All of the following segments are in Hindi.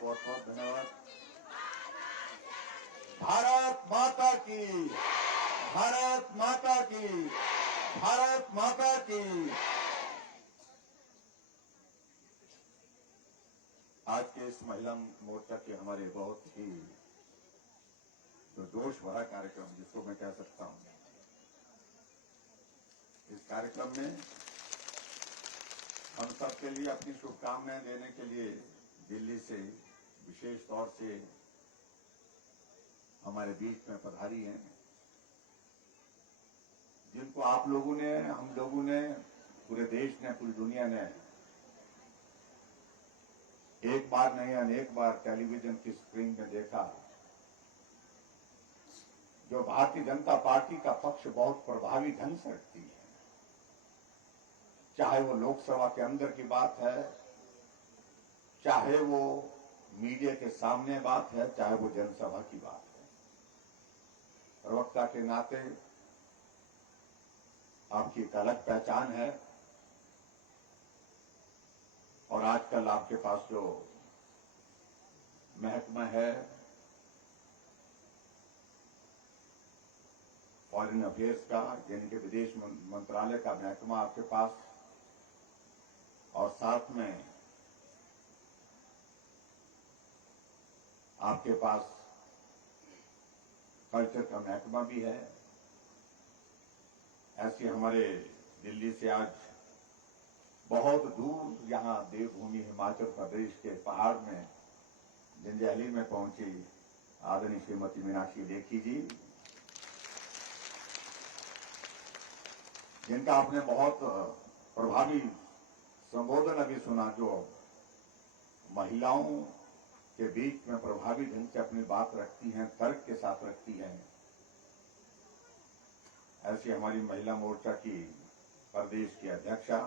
बहुत बहुत धन्यवाद। भारत माता की, भारत माता की, भारत माता की। आज के इस महिला मोर्चा के हमारे बहुत ही जोश भरा कार्यक्रम, जिसको मैं कह सकता हूं, इस कार्यक्रम में हम सबके लिए अपनी शुभकामनाएं देने के लिए दिल्ली से विशेष तौर से हमारे बीच में पधारी हैं, जिनको आप लोगों ने, हम लोगों ने, पूरे देश ने, पूरी दुनिया ने एक बार नहीं अनेक बार टेलीविजन की स्क्रीन में देखा। जो भारतीय जनता पार्टी का पक्ष बहुत प्रभावी ढंग से रखती है, चाहे वो लोकसभा के अंदर की बात है, चाहे वो मीडिया के सामने बात है, चाहे वो जनसभा की बात है। प्रवक्ता के नाते आपकी एक अलग पहचान है और आजकल आपके पास जो महकमा है फॉरेन अफेयर्स का, यानी कि विदेश मंत्रालय का महकमा आपके पास, और साथ में आपके पास कल्चर का महकमा भी है। ऐसे हमारे दिल्ली से आज बहुत दूर यहां देवभूमि हिमाचल प्रदेश के पहाड़ में जंजैहली में पहुंची आदरणीय श्रीमती मीनाक्षी लेखी जी, जिनका आपने बहुत प्रभावी संबोधन अभी सुना, जो महिलाओं के बीच में प्रभावी ढंग से अपनी बात रखती हैं, तर्क के साथ रखती हैं। ऐसी हमारी महिला मोर्चा की प्रदेश की अध्यक्षा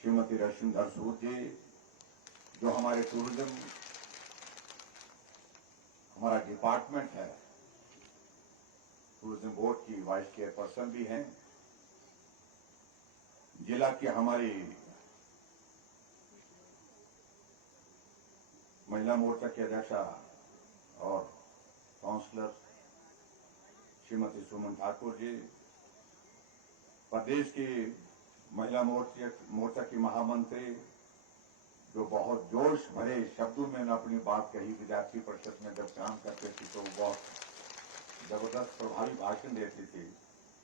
श्रीमती रश्मिधर सूद जी, जो हमारे टूरिज्म हमारा डिपार्टमेंट है, टूरिज्म बोर्ड की वाइस चेयरपर्सन भी हैं। जिला की हमारी महिला मोर्चा की अध्यक्षा और काउंसलर श्रीमती सुमन ठाकुर जी, प्रदेश की महिला मोर्चा की महामंत्री, जो बहुत जोश भरे शब्दों में अपनी बात कही, विद्यार्थी परिषद में जब काम करते थे तो बहुत जबरदस्त प्रभावी भाषण देती थी,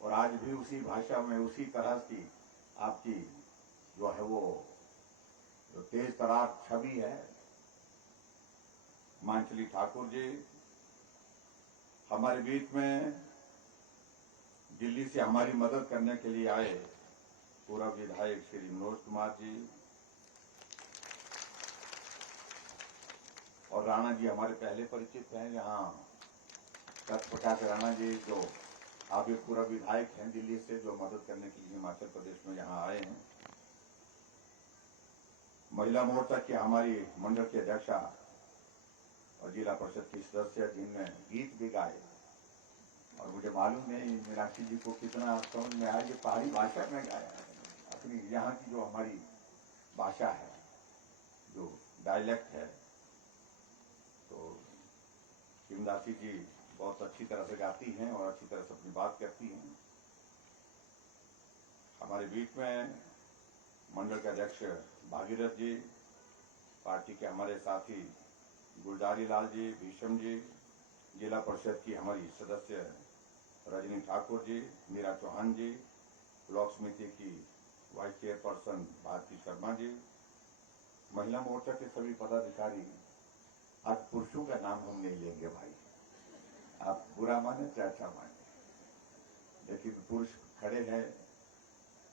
और आज भी उसी भाषा में उसी तरह की आपकी जो है वो जो तेज तरार छवि है। मांचली ठाकुर जी हमारे बीच में दिल्ली से हमारी मदद करने के लिए आए, पूर्व विधायक श्री मनोज कुमार जी और राणा जी हमारे पहले परिचित हैं। यहाँ सत्यप्रकाश राणा जी, जो आप एक पूर्व विधायक हैं दिल्ली से, जो मदद करने के लिए हिमाचल प्रदेश में यहाँ आए हैं। महिला मोर्चा की हमारी मंडल की अध्यक्षा और जिला परिषद की सदस्य, जिनने गीत भी गाए, और मुझे मालूम नहीं मीनाक्षी जी को कितना समझ में आया, ये पहाड़ी भाषा में गाया है, अपनी यहाँ की जो हमारी भाषा है, जो डायलेक्ट है। तो किमदासी जी बहुत अच्छी तरह से गाती हैं और अच्छी तरह से अपनी बात करती हैं। हमारे बीच में मंडल के अध्यक्ष भागीरथ जी, पार्टी के हमारे साथी गुलजारी लाल जी, भीषम जी, जिला परिषद की हमारी सदस्य रजनी ठाकुर जी, मीरा चौहान जी, ब्लॉक समिति की वाइस चेयरपर्सन भारती शर्मा जी, महिला मोर्चा के सभी पदाधिकारी। आज पुरुषों का नाम हम नहीं लेंगे भाई, आप बुरा माने चाहे अच्छा माने, लेकिन पुरुष खड़े हैं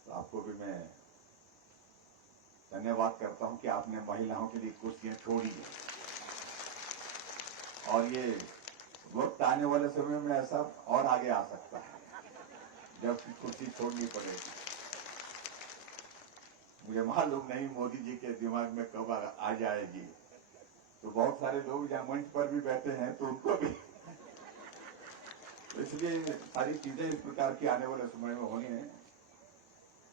तो आपको भी मैं धन्यवाद करता हूं कि आपने महिलाओं के लिए कुर्सियां छोड़ी हैं। और ये वक्त आने वाले समय में ऐसा और आगे आ सकता है, जबकि कुर्सी छोड़नी पड़ेगी। मुझे मालूम नहीं मोदी जी के दिमाग में कब आ जाएगी, तो बहुत सारे लोग यहाँ मंच पर भी बैठे हैं, तो उनको भी तो इसलिए सारी चीजें इस प्रकार की आने वाले समय में होनी है।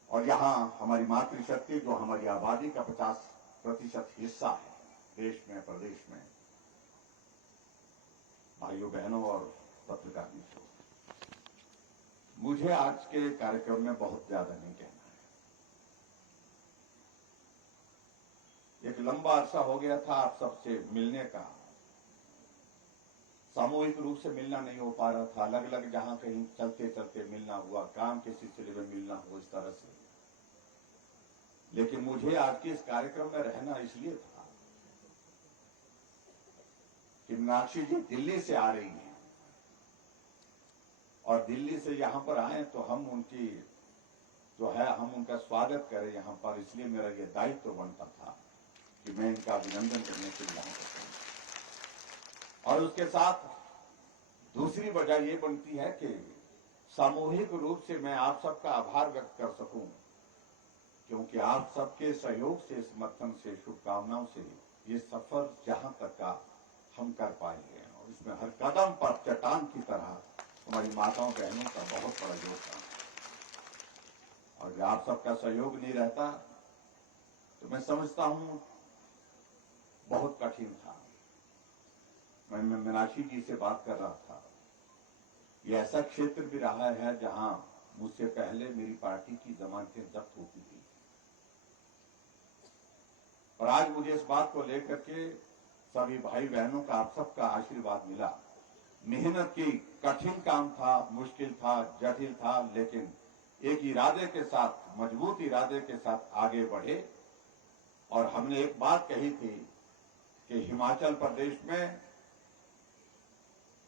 और यहाँ हमारी मातृशक्ति, जो हमारी आबादी का 50% हिस्सा है, देश में, प्रदेश में, भाइयों बहनों और पत्रकार मित्रों, मुझे आज के कार्यक्रम में बहुत ज्यादा नहीं कहना है। एक लंबा अरसा हो गया था आप सबसे मिलने का, सामूहिक रूप से मिलना नहीं हो पा रहा था, अलग अलग जहां कहीं चलते चलते मिलना हुआ, काम के सिलसिले में मिलना हुआ, इस तरह से। लेकिन मुझे आज के इस कार्यक्रम में रहना इसलिए था कि मीनाक्षी जी दिल्ली से आ रही हैं और दिल्ली से यहां पर आए तो हम उनकी जो है हम उनका स्वागत करें यहां पर। इसलिए मेरा ये दायित्व तो बनता था कि मैं इनका अभिनंदन करने के लिए यहां पर हूं। और उसके साथ दूसरी वजह ये बनती है कि सामूहिक रूप से मैं आप सबका आभार व्यक्त कर सकूं, क्योंकि आप सबके सहयोग से, समर्थन से, शुभकामनाओं से ये सफर जहां तक का हम कर पाए हैं, और इसमें हर कदम पर चट्टान की तरह हमारी माताओं बहनों का बहुत बड़ा योगदान है। और जब आप सबका सहयोग नहीं रहता तो मैं समझता हूं बहुत कठिन था। मैं मीनाक्षी जी से बात कर रहा था, ये ऐसा क्षेत्र भी रहा है जहां मुझसे पहले मेरी पार्टी की जमानतें जब्त होती थी, और आज मुझे इस बात को लेकर के सभी भाई बहनों का, आप सबका आशीर्वाद मिला। मेहनत की, कठिन काम था, मुश्किल था, जटिल था, लेकिन एक इरादे के साथ, मजबूत इरादे के साथ आगे बढ़े। और हमने एक बात कही थी कि हिमाचल प्रदेश में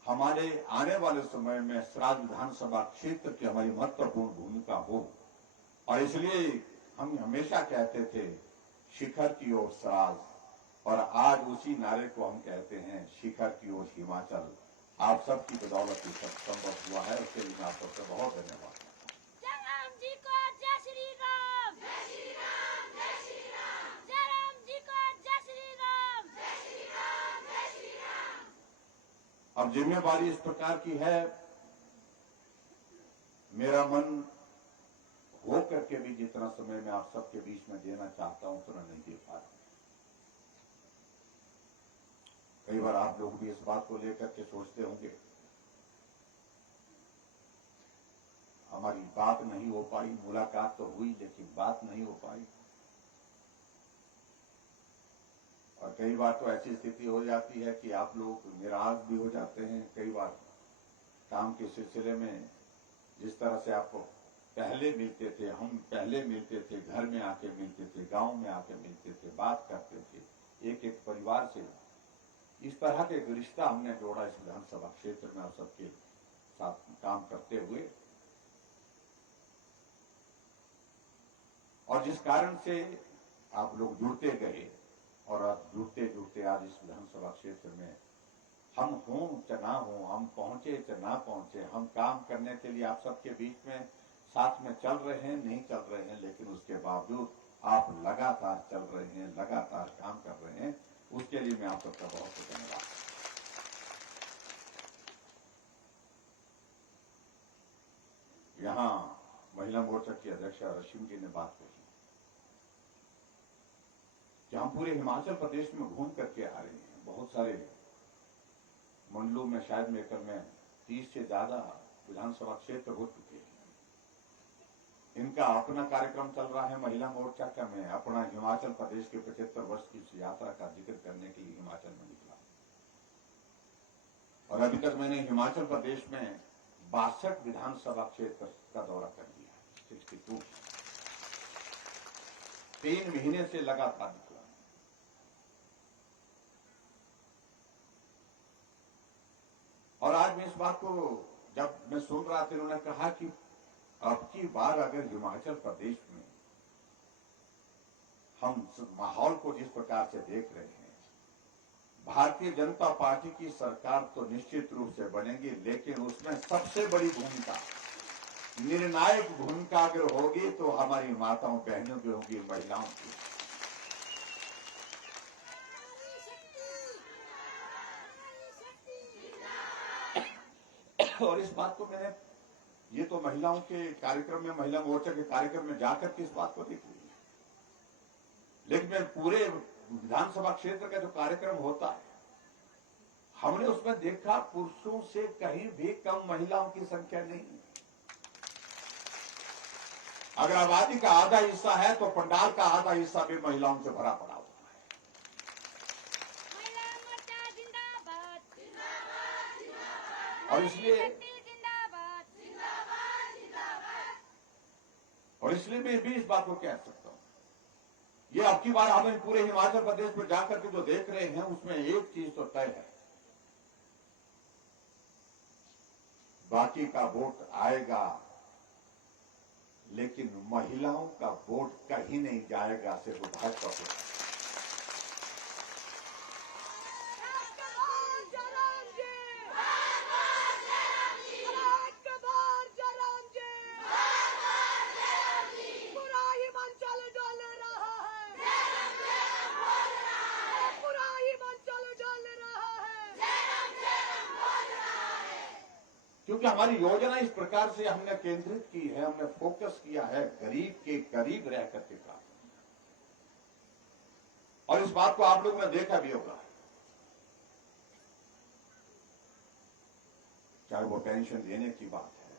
हमारे आने वाले समय में सराज विधानसभा क्षेत्र की हमारी महत्वपूर्ण भूमिका हो, और इसलिए हम हमेशा कहते थे शिखर की ओर सराज, और आज उसी नारे को हम कहते हैं शिखर की ओर हिमाचल। आप सबकी बदौलत ये सब संभव हुआ है, उसके लिए मैं आप सबसे बहुत धन्यवाद। जय राम जी को जय श्री राम, जय श्री राम, जय श्री राम, जय राम जी को जय श्री राम, जय श्री राम, जय श्री राम। अब जिम्मेवारी इस प्रकार की है, मेरा मन हो करके भी जितना समय मैं आप सबके बीच में देना चाहता हूं उतना नहीं दे पा रहा। कई बार आप लोग भी इस बात को लेकर के सोचते होंगे हमारी बात नहीं हो पाई, मुलाकात तो हुई लेकिन बात नहीं हो पाई। और कई बार तो ऐसी स्थिति हो जाती है कि आप लोग निराश भी हो जाते हैं। कई बार काम के सिलसिले में जिस तरह से आपको पहले मिलते थे, हम पहले मिलते थे, घर में आके मिलते थे, गांव में आके मिलते थे, बात करते थे, एक एक परिवार से इस तरह के रिश्ता हमने जोड़ा इस विधानसभा क्षेत्र में आप सबके साथ काम करते हुए। और जिस कारण से आप लोग जुड़ते गए, और आज जुड़ते जुड़ते आज इस विधानसभा क्षेत्र में हम हों चाहे ना हों, हम पहुंचे चाहे ना पहुंचे, हम काम करने के लिए आप सबके बीच में साथ में चल रहे हैं, नहीं चल रहे हैं, लेकिन उसके बावजूद आप लगातार चल रहे हैं, लगातार काम कर रहे हैं, उसके लिए मैं आप सबका बहुत बहुत धन्यवाद। यहां महिला मोर्चा की अध्यक्ष रश्मि जी ने बात कही कि हम पूरे हिमाचल प्रदेश में घूम करके आ रहे हैं, बहुत सारे मंडलों में, शायद मेकर में 30 से ज्यादा विधानसभा क्षेत्र हो चुके हैं। इनका अपना कार्यक्रम चल रहा है महिला मोर्चा का। मैं अपना हिमाचल प्रदेश के 75 वर्ष की इस यात्रा का जिक्र करने के लिए हिमाचल में निकला, और अभी तक मैंने हिमाचल प्रदेश में 62 विधानसभा क्षेत्र का दौरा कर लिया, 62। 3 महीने से लगातार निकला। और आज मैं इस बात को जब मैं सुन रहा था, उन्होंने कहा कि अब की बार अगर हिमाचल प्रदेश में हम माहौल को जिस प्रकार से देख रहे हैं, भारतीय जनता पार्टी की सरकार तो निश्चित रूप से बनेगी, लेकिन उसमें सबसे बड़ी भूमिका, निर्णायक भूमिका अगर होगी तो हमारी माताओं बहनों की होगी, महिलाओं की। और इस बात को मैंने, ये तो महिलाओं के कार्यक्रम में, महिला मोर्चा के कार्यक्रम में जाकर के इस बात को देखी, लेकिन मैं पूरे विधानसभा क्षेत्र का जो कार्यक्रम होता है, हमने उसमें देखा पुरुषों से कहीं भी कम महिलाओं की संख्या नहीं है। अगर आबादी का आधा हिस्सा है तो पंडाल का आधा हिस्सा भी महिलाओं से भरा पड़ा हुआ है। महिला मोर्चा जिंदाबाद जिंदाबाद जिंदाबाद। और इसलिए जिंदाबाद जिंदाबाद जिंदाबाद। और इसलिए मैं भी इस बात को कह सकता हूं, ये अब की बार हमें पूरे हिमाचल प्रदेश में जाकर के जो देख रहे हैं उसमें एक चीज तो तय है, बाकी का वोट आएगा लेकिन महिलाओं का वोट कहीं नहीं जाएगा, सिर्फ भाजपा को। क्योंकि हमारी योजना इस प्रकार से हमने केंद्रित की है, हमने फोकस किया है गरीब के करीब रह करके काम। और इस बात को आप लोगों ने देखा भी होगा, चाहे वो पेंशन देने की बात है।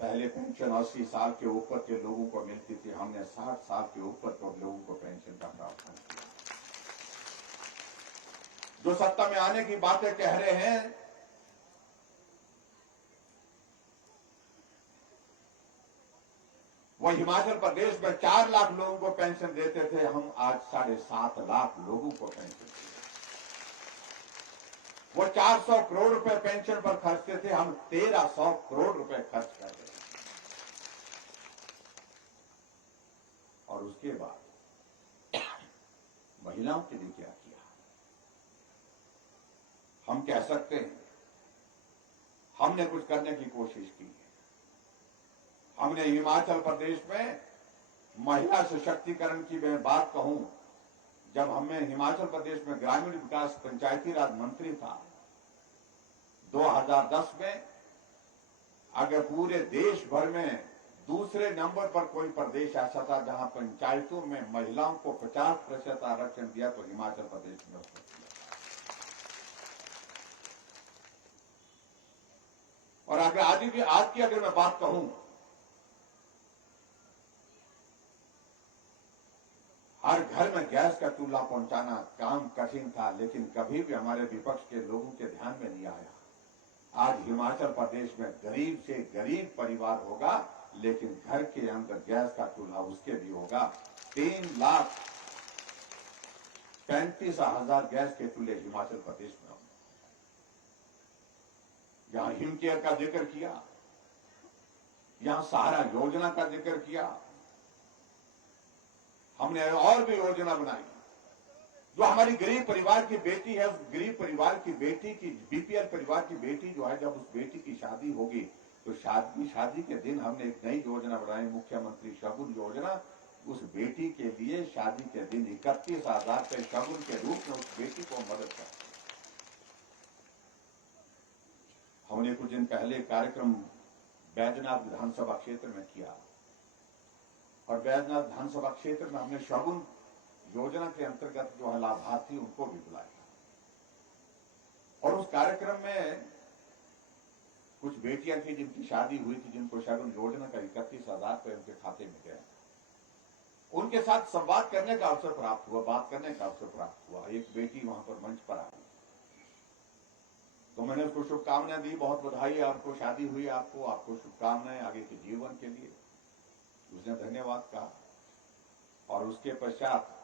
पहले पेंशन 80 साल के ऊपर के लोगों को मिलती थी, हमने 60 साल के ऊपर के लोगों को पेंशन का प्रावधान किया। जो सत्ता में आने की बातें कह रहे हैं, वो हिमाचल प्रदेश में 4 लाख लोगों को पेंशन देते थे, हम आज 7.5 लाख लोगों को पेंशन देते। वो 400 करोड़ रुपए पेंशन पर खर्चते थे, हम 1300 करोड़ रुपए खर्च कर रहे हैं। और उसके बाद महिलाओं के लिए क्या किया? हम कह सकते हैं हमने कुछ करने की कोशिश की है। हमने हिमाचल प्रदेश में महिला सशक्तिकरण की मैं बात कहूं, जब हमें हिमाचल प्रदेश में ग्रामीण विकास पंचायती राज मंत्री था 2010 में, अगर पूरे देश भर में दूसरे नंबर पर कोई प्रदेश ऐसा था जहां पंचायतों में महिलाओं को 50% आरक्षण दिया तो हिमाचल प्रदेश में उसने किया। और अगर आज की अगर मैं बात कहूं, हर घर में गैस का चूल्हा पहुंचाना काम कठिन था, लेकिन कभी भी हमारे विपक्ष के लोगों के ध्यान में नहीं आया। आज हिमाचल प्रदेश में गरीब से गरीब परिवार होगा, लेकिन घर के अंदर गैस का चूल्हा उसके भी होगा। 3,35,000 गैस के चूल्हे हिमाचल प्रदेश में होंगे। यहां हिमकेयर का जिक्र किया, यहां सहारा योजना का जिक्र किया, हमने और भी योजना बनाई। जो हमारी गरीब परिवार की बेटी है, उस गरीब परिवार की बेटी की, बीपीएल परिवार की बेटी जो है, जब उस बेटी की शादी होगी तो शादी के दिन हमने एक नई योजना बनाई, मुख्यमंत्री शगुन योजना। उस बेटी के लिए शादी के दिन 31,000 रुपए शगुन के रूप में उस बेटी को मदद कर। हमने कुछ दिन पहले कार्यक्रम बैजनाथ विधानसभा क्षेत्र में किया, और बैजनाथ विधानसभा क्षेत्र में हमने शगुन योजना के अंतर्गत जो है लाभार्थी उनको भी बुलाया। और उस कार्यक्रम में कुछ बेटियां थी जिनकी शादी हुई थी, जिनको शगुन योजना का 31,000 रुपए उनके खाते में गया। उनके साथ संवाद करने का अवसर प्राप्त हुआ, बात करने का अवसर प्राप्त हुआ। एक बेटी वहां पर मंच पर आई, तो मैंने उसको शुभकामनाएं दी, बहुत बधाई है आपको, शादी हुई आपको शुभकामनाएं आगे के जीवन के लिए। उसने धन्यवाद कहा, और उसके पश्चात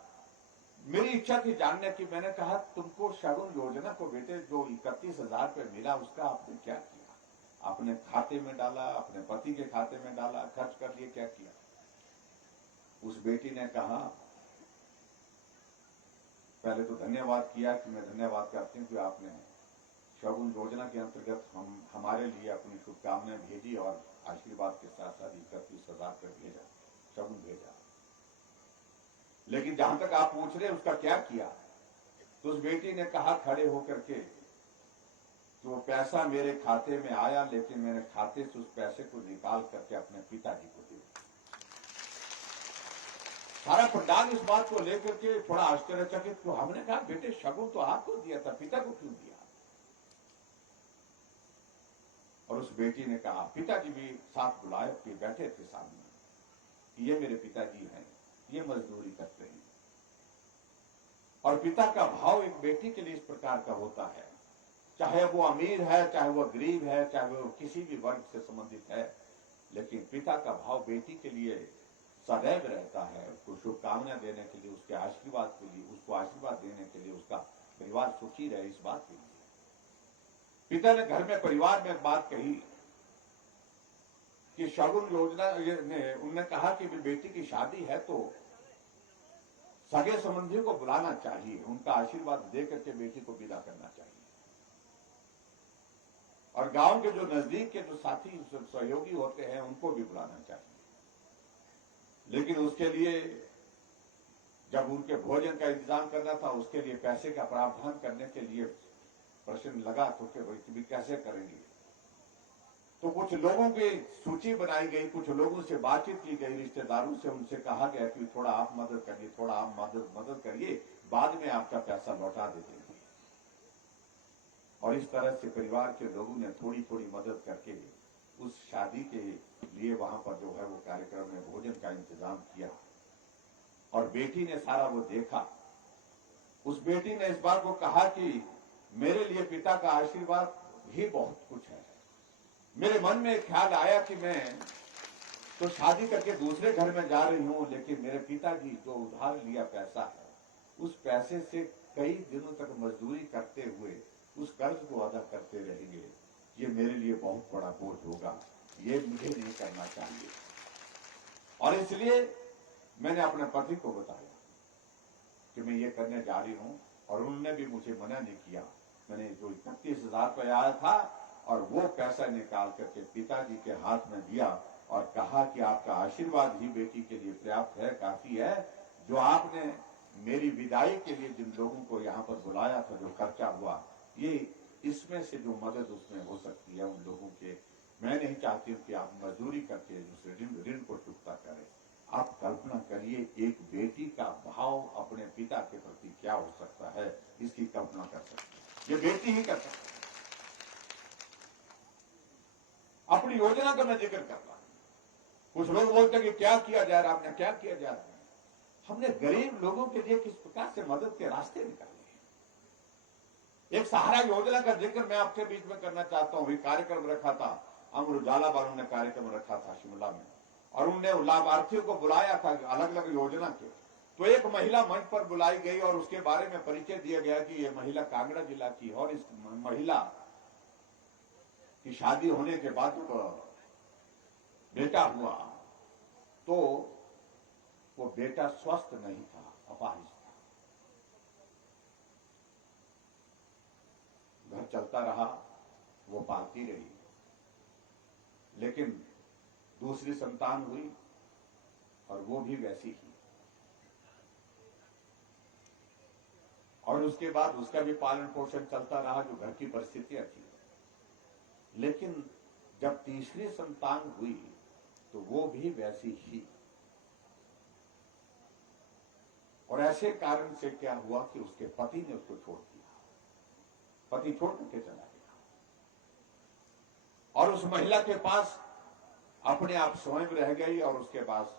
मेरी इच्छा थी जानने की। मैंने कहा, तुमको शगुन योजना को बेटे जो 31,000 रुपए मिला, उसका आपने क्या किया? अपने खाते में डाला, अपने पति के खाते में डाला, खर्च कर लिए, क्या किया? उस बेटी ने कहा, पहले तो धन्यवाद किया कि मैं धन्यवाद करती हूँ कि आपने शगुन योजना के अंतर्गत हमारे लिए अपनी शुभकामनाएं भेजी और आशीर्वाद के साथ साथ 31,000 रुपए भेजा, शगुन भेजा। लेकिन जहां तक आप पूछ रहे उसका क्या किया, तो उस बेटी ने कहा खड़े होकर के कि वो पैसा मेरे खाते में आया, लेकिन मैंने खाते से उस पैसे को निकाल करके अपने पिताजी को दिया। सारा पंडाल इस बात को लेकर के थोड़ा आश्चर्यचकित। तो हमने कहा बेटे शगुन तो आपको दिया था, पिता को क्यों दिया? और उस बेटी ने कहा, पिताजी भी साथ बुलाए के बैठे थे सामने, ये मेरे पिताजी हैं, ये मजदूरी करते हैं। और पिता का भाव एक बेटी के लिए इस प्रकार का होता है, चाहे वो अमीर है, चाहे वो गरीब है, चाहे वो किसी भी वर्ग से संबंधित है, लेकिन पिता का भाव बेटी के लिए सदैव रहता है। उसको शुभकामना देने के लिए, उसके आशीर्वाद के लिए, उसको आशीर्वाद देने के लिए, उसका परिवार सुखी रहे, इस बात के लिए। पिता ने घर में परिवार में एक बात कही कि शगुन योजना ने उन्होंने कहा कि बेटी की शादी है तो सगे संबंधियों को बुलाना चाहिए, उनका आशीर्वाद देकर के बेटी को विदा करना चाहिए, और गांव के जो नजदीक के जो साथी सहयोगी होते हैं उनको भी बुलाना चाहिए। लेकिन उसके लिए जब उनके भोजन का इंतजाम करना था, उसके लिए पैसे का प्रावधान करने के लिए प्रश्न लगा तो कि कैसे करेंगे। तो कुछ लोगों की सूची बनाई गई, कुछ लोगों से बातचीत की गई, रिश्तेदारों से, उनसे कहा गया कि थोड़ा आप मदद करिए, थोड़ा आप मदद करिए, बाद में आपका पैसा लौटा दे देंगे। और इस तरह से परिवार के लोगों ने थोड़ी थोड़ी मदद करके उस शादी के लिए वहां पर जो है वो कार्यक्रम में भोजन का इंतजाम किया। और बेटी ने सारा वो देखा। उस बेटी ने इस बात को कहा कि मेरे लिए पिता का आशीर्वाद ही बहुत कुछ है। मेरे मन में ख्याल आया कि मैं तो शादी करके दूसरे घर में जा रही हूं, लेकिन मेरे पिताजी जो उधार लिया पैसा है, उस पैसे से कई दिनों तक मजदूरी करते हुए उस कर्ज को अदा करते रहेंगे। ये मेरे लिए बहुत बड़ा बोझ होगा, ये मुझे नहीं करना चाहिए। और इसलिए मैंने अपने पति को बताया कि मैं ये करने जा रही हूं, और उन्होंने भी मुझे मना नहीं किया। मैंने जो 31,000 रुपया आया था और वो पैसा निकाल करके पिताजी के हाथ में दिया और कहा कि आपका आशीर्वाद ही बेटी के लिए पर्याप्त है, काफी है। जो आपने मेरी विदाई के लिए जिन लोगों को यहाँ पर बुलाया था, जो खर्चा हुआ, ये इसमें से जो मदद उसमें हो सकती है उन लोगों के, मैं नहीं चाहती हूँ कि आप मजदूरी करके उस ऋण को चुकता करें। आप कल्पना करिए एक बेटी का भाव अपने पिता के प्रति क्या हो सकता है, इसकी कल्पना कर सकते हैं, ये बेटी ही कर सकती है। अपनी योजना का मैं जिक्र करता हूं। कुछ लोग बोलते हैं कि क्या किया जा रहा है, आपने क्या किया जा रहा है। हमने गरीब लोगों के लिए किस प्रकार से मदद के रास्ते निकाले। एक सहारा योजना का जिक्र मैं आपके बीच में करना चाहता हूं। कार्यक्रम रखा था, अमर उजाला वालों ने कार्यक्रम रखा था शिमला में, और उनने लाभार्थियों को बुलाया था अलग अलग योजना के। तो एक महिला मंच पर बुलाई गई और उसके बारे में परिचय दिया गया कि ये महिला कांगड़ा जिला की, और इस महिला की शादी होने के बाद बेटा हुआ तो वो बेटा स्वस्थ नहीं था, अपाहिज था। घर चलता रहा, वो पालती रही, लेकिन दूसरी संतान हुई और वो भी वैसी ही। और उसके बाद उसका भी पालन पोषण चलता रहा, जो घर की परिस्थितियां थी। लेकिन जब तीसरी संतान हुई तो वो भी वैसी ही। और ऐसे कारण से क्या हुआ कि उसके पति ने उसको छोड़ दिया, पति छोड़ करके चला गया, और उस महिला के पास अपने आप स्वयं रह गई। और उसके पास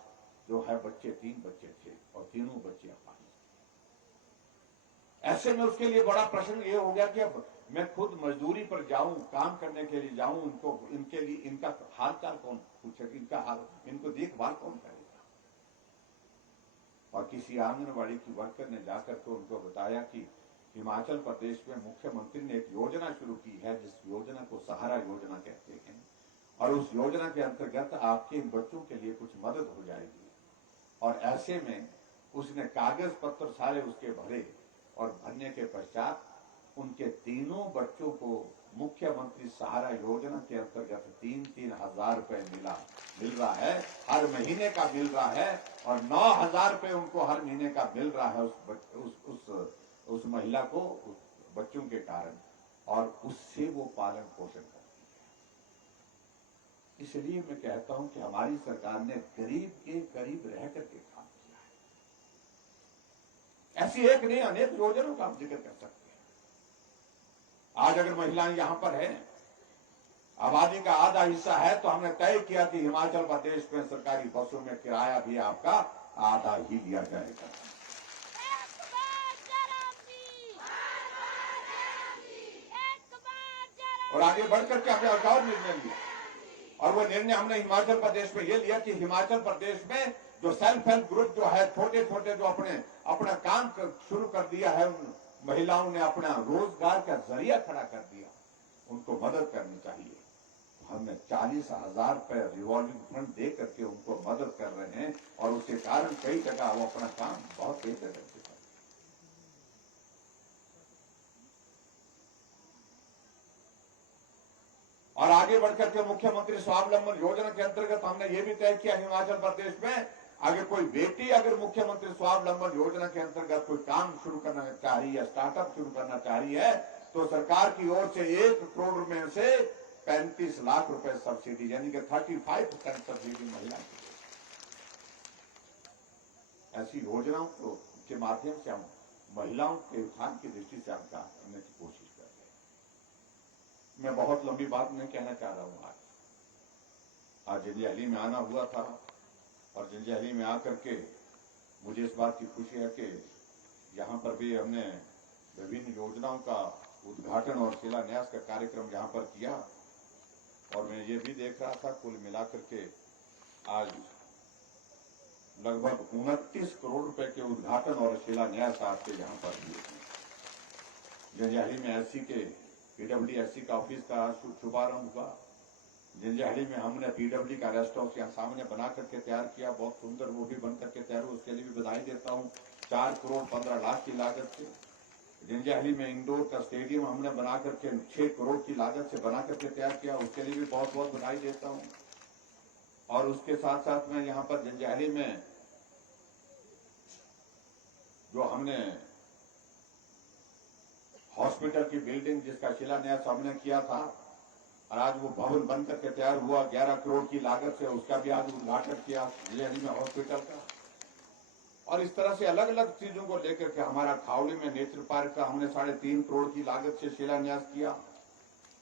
जो है बच्चे, 3 बच्चे थे, और तीनों बच्चे अपाहिज थे। ऐसे में उसके लिए बड़ा प्रश्न ये हो गया कि अब मैं खुद मजदूरी पर जाऊं, काम करने के लिए जाऊं, इनके लिए इनका हाल चाल कौन पूछेगा, इनका हाल, इनको देखभाल कौन करेगा। और किसी आंगनबाड़ी की वर्कर ने जाकर के उनको बताया कि हिमाचल प्रदेश में मुख्यमंत्री ने एक योजना शुरू की है, जिस योजना को सहारा योजना कहते हैं, और उस योजना के अंतर्गत आपके इन बच्चों के लिए कुछ मदद हो जाएगी। और ऐसे में उसने कागज पत्र सारे उसके भरे, और भरने के पश्चात उनके तीनों बच्चों को मुख्यमंत्री सहारा योजना के अंतर्गत 3-3 हजार रुपए मिल रहा है, हर महीने का मिल रहा है, और 9,000 रुपए उनको हर महीने का मिल रहा है उस महिला को, उस बच्चों के कारण, और उससे वो पालन पोषण करती है। इसलिए मैं कहता हूं कि हमारी सरकार ने गरीब के करीब रह करके काम किया है। ऐसी एक नहीं अनेक योजनाओं का आप जिक्र कर सकते हैं। आज अगर महिलाएं यहां पर हैं, आबादी का आधा हिस्सा है, तो हमने तय किया कि हिमाचल प्रदेश में सरकारी बसों में किराया भी आपका आधा ही लिया जाएगा। एक बार जयराम जी, एक बार जयराम और आगे बढ़कर के हमने एक और निर्णय लिया, और वो निर्णय हमने हिमाचल प्रदेश में ये लिया कि हिमाचल प्रदेश में जो सेल्फ हेल्प ग्रुप जो है, छोटे छोटे जो अपना काम शुरू कर दिया है, उन महिलाओं ने अपना रोजगार का जरिया खड़ा कर दिया, उनको मदद करनी चाहिए। हमने 40,000 रुपए रिवॉल्विंग फंड दे करके उनको मदद कर रहे हैं, और उसके कारण कई जगह वो अपना काम बहुत बेहतर करते हैं। और आगे बढ़कर के मुख्यमंत्री स्वावलंबन योजना के अंतर्गत हमने ये भी तय किया हिमाचल प्रदेश में, अगर कोई बेटी अगर मुख्यमंत्री स्वावलंबन योजना के अंतर्गत कोई काम शुरू करना चाह रही है, स्टार्टअप शुरू करना चाह रही है, तो सरकार की ओर से 1 करोड़ में से 35 लाख रुपए सब्सिडी, यानी कि 35% सब्सिडी महिला की। ऐसी योजनाओं के माध्यम से हम महिलाओं के उत्थान की दृष्टि से हम काम करने की कोशिश कर रहे हैं। मैं बहुत लंबी बात नहीं कहना चाह रहा हूं। आज जंजैहली में आना हुआ था, और जंजैहली में आकर के मुझे इस बात की खुशी है कि यहाँ पर भी हमने विभिन्न योजनाओं का उद्घाटन और शिलान्यास का कार्यक्रम यहाँ पर किया, और मैं ये भी देख रहा था कुल मिलाकर के आज लगभग 29 करोड़ रुपए के उद्घाटन और शिलान्यास आपके यहाँ पर हुए हैं। जंजैहली में एससी के पीडब्ल्यूडी का ऑफिस का शुभारंभ हुआ। जंजैहली में हमने पीडब्ल्यूडी का रेस्ट हाउस यहाँ सामने बना करके तैयार किया, बहुत सुंदर वो भी बन करके तैयार हुआ, उसके लिए भी बधाई देता हूँ। 4 करोड़ 15 लाख की लागत से जंजैहली में इंडोर का स्टेडियम हमने बना करके 6 करोड़ की लागत से बना करके तैयार किया, उसके लिए भी बहुत बहुत बधाई देता हूँ। और उसके साथ साथ में यहाँ पर जंजैहली में जो हमने हॉस्पिटल की बिल्डिंग जिसका शिलान्यास हमने किया था, और आज वो भवन बन करके तैयार हुआ 11 करोड़ की लागत से, उसका भी आज उद्घाटन किया जंजैहली में हॉस्पिटल का। और इस तरह से अलग अलग चीजों को लेकर के हमारा खावड़ी में नेत्र पार्क का हमने 3.5 करोड़ की लागत से शिलान्यास किया,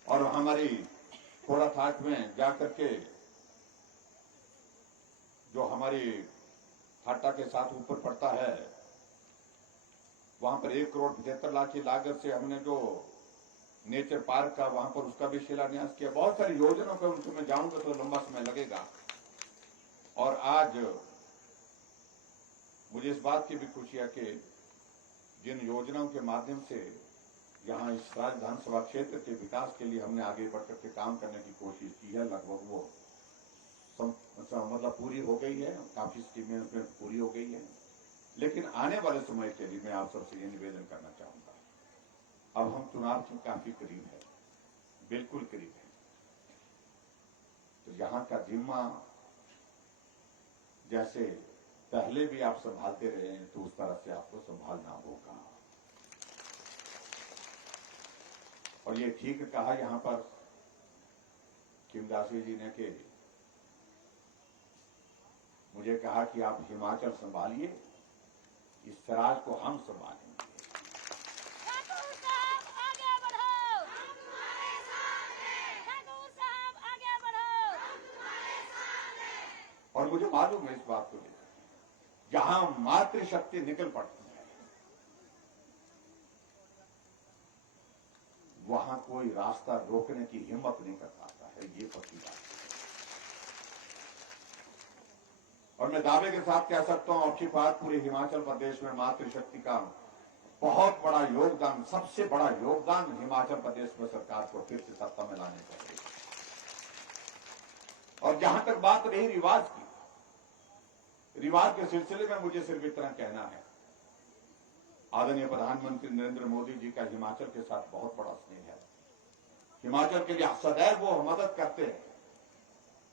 और हमारी खोड़ाथाट में जाकर के जो हमारी फाटा के साथ ऊपर पड़ता है, वहां पर 1 करोड़ 75 लाख की लागत से हमने जो नेचर पार्क का वहां पर उसका भी शिलान्यास किया। बहुत सारी योजनाओं पर उनको मैं जाऊंगा तो लंबा समय लगेगा। और आज मुझे इस बात की भी खुशी है कि जिन योजनाओं के माध्यम से यहाँ इस राज्य विधानसभा क्षेत्र के विकास के लिए हमने आगे बढ़कर के काम करने की कोशिश की है, लगभग वो मतलब पूरी हो गई है, काफी स्कीमें उसमें पूरी हो गई है। लेकिन आने वाले समय के लिए मैं आप सबसे ये निवेदन करना चाहूंगा, अब हम चुनाव के काफी करीब है, बिल्कुल करीब है, तो यहाँ का जिम्मा जैसे पहले भी आप संभालते रहे हैं, तो उस तरह से आपको संभालना होगा। और ये ठीक कहा यहाँ पर किमदासी जी ने कि मुझे कहा कि आप हिमाचल संभालिए, इस स्वराज को हम संभालेंगे। ठाकुर साहब आगे बढ़ो, हम तुम्हारे साथ हैं। ठाकुर साहब आगे बढ़ो, हम तुम्हारे साथ हैं। और मुझे मालूम है इस बात को लेकर, जहां मातृशक्ति निकल पड़ती है वहां कोई रास्ता रोकने की हिम्मत नहीं कर पाता है, ये पक्की बात है। और मैं दावे के साथ कह सकता हूं, अब की बात पूरे हिमाचल प्रदेश में मातृशक्ति का बहुत बड़ा योगदान, सबसे बड़ा योगदान हिमाचल प्रदेश में सरकार को फिर से सत्ता में लाने का है। और जहां तक बात रही रिवाज की, रिवाज के सिलसिले में मुझे सिर्फ इतना कहना है, आदरणीय प्रधानमंत्री नरेंद्र मोदी जी का हिमाचल के साथ बहुत बड़ा स्नेह है। हिमाचल के लिए सदैव वो मदद करते हैं,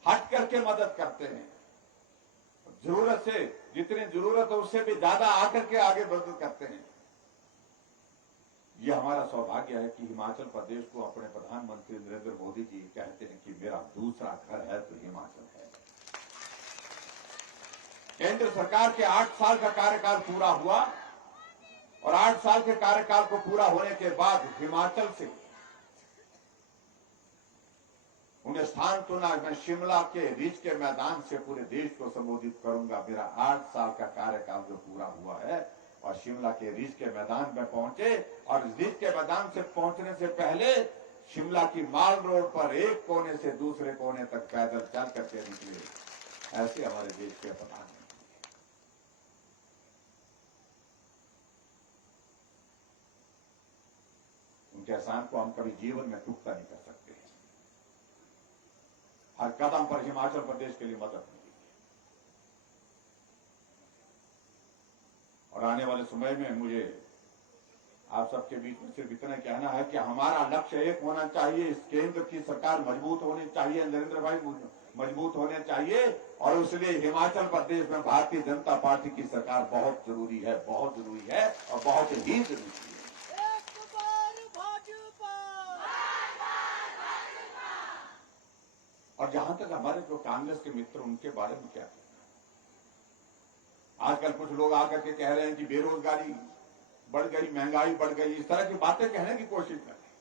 हट करके मदद करते हैं, जरूरत से जितनी जरूरत है उससे भी ज्यादा आकर के आगे मदद करते हैं। यह हमारा सौभाग्य है कि हिमाचल प्रदेश को अपने प्रधानमंत्री नरेंद्र मोदी जी कहते हैं कि मेरा दूसरा घर है तो हिमाचल है। केंद्र सरकार के 8 साल का कार्यकाल पूरा हुआ, और 8 साल के कार्यकाल को पूरा होने के बाद हिमाचल से उन्हें स्थान चुना। मैं शिमला के रिज के मैदान से पूरे देश को संबोधित करूंगा। मेरा 8 साल का कार्यकाल जो पूरा हुआ है और शिमला के रिज के मैदान में पहुंचे और रिज के मैदान से पहुंचने से पहले शिमला की माल रोड पर एक कोने से दूसरे कोने तक पैदल चल करके निकले। ऐसे हमारे देश के प्रधानमंत्री, उनके एहसान को हम कभी जीवन में चुकता नहीं कर सकते। हर कदम पर हिमाचल प्रदेश के लिए मदद मिली और आने वाले समय में मुझे आप सबके बीच में सिर्फ इतना कहना है कि हमारा लक्ष्य एक होना चाहिए। इस केंद्र की सरकार मजबूत होनी चाहिए, नरेंद्र भाई मजबूत होने चाहिए और इसलिए हिमाचल प्रदेश में भारतीय जनता पार्टी की सरकार बहुत जरूरी है, बहुत जरूरी है और बहुत ही जरूरी है। और जहां तक हमारे जो कांग्रेस के मित्र, उनके बारे में क्या कहना? आजकल कुछ लोग आकर के कह रहे हैं कि बेरोजगारी बढ़ गई, महंगाई बढ़ गई, इस तरह की बातें कहने की कोशिश कर रहे हैं।